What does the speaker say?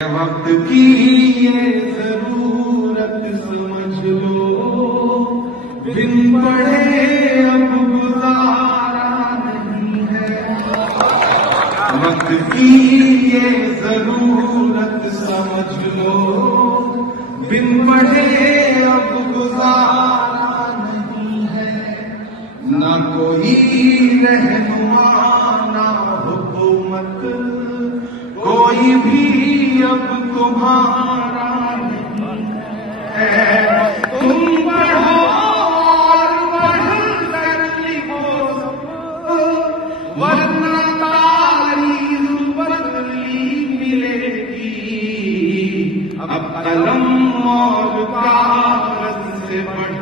वक्त की ये जरूरत समझ लो, बिन पढ़े अब गुजारा नहीं है। वक्त की ये जरूरत समझ लो, बिन पढ़े अब गुजारा नहीं है। ना कोई रहनुमा ना हुकूमत, कोई भी अब तुम्हारा नहीं है। तुम पढ़ो और पढ़ कर लिखो, वरना तारीख बदली मिलेगी। अब कलम और कागज से बढ़